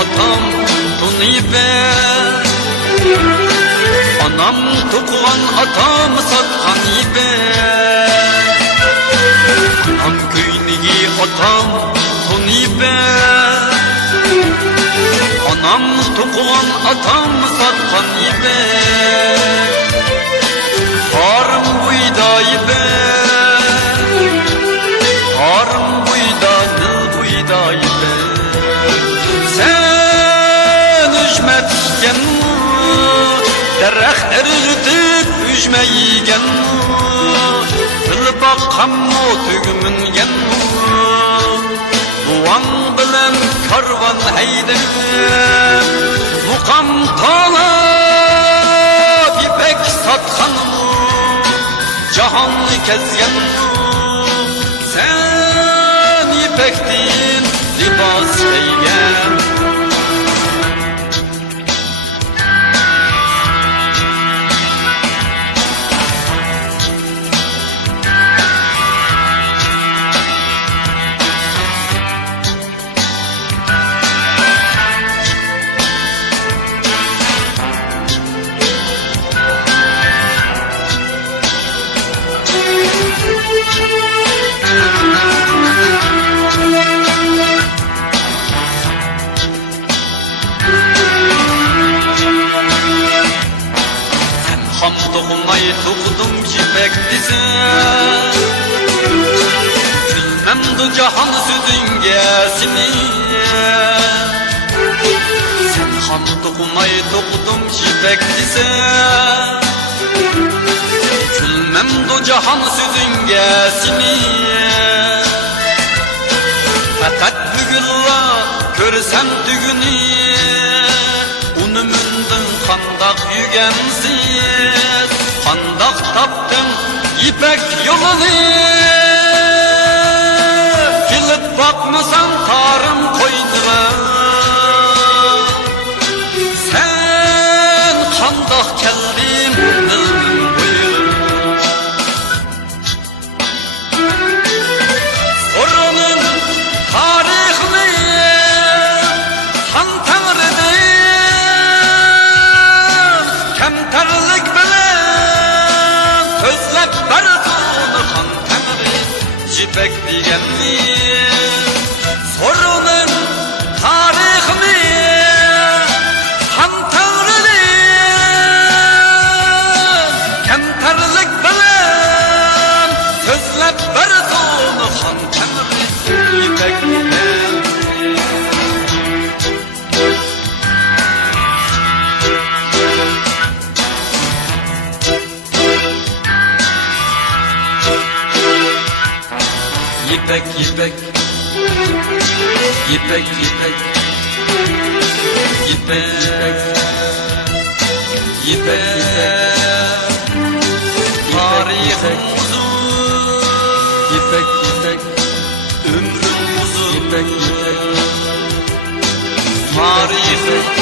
Atam tunibe, anam tuğan atam satkan ibe. Anam köynigi atam tunibe, anam tuğan atam satkan ibe. Karım buyda ibe, karım buyda, dil buyda ibe. Derek eritip üzmeygen Bilbak hammo tügümüngen Buvan bilen karvan heyden Mukam talap ipek satkan Cahanlı kezgen Sen ipektin libas eygen Doğumay tuğdum kipek dize Bilmem du cahan südün gesini Sen ham doğumay tuğdum kipek dize Bilmem du cahan südün gesini Fakat bügülla körsem dügünü Unumundun kandak yügensiz Kandak taptım ipek yolunu Bilip bakmasan tarım koyduğuna Sen kandak keldin bildim buyur Sorunun tarihini Han Tanrı'dır Kemterlik bilen sözlep berdunu Han Tanrı Cipek digenli sorunun tarihini Han Tanrı'nın kemterlik bilen sözlep berdunu Han Tanrı Cipek digenli Yipek, yipek, yipek, yipek, yipek, yipek, yipek, tarihim uzun, yipek, yipek, ömrüm uzun, yipek, yipek, tarihim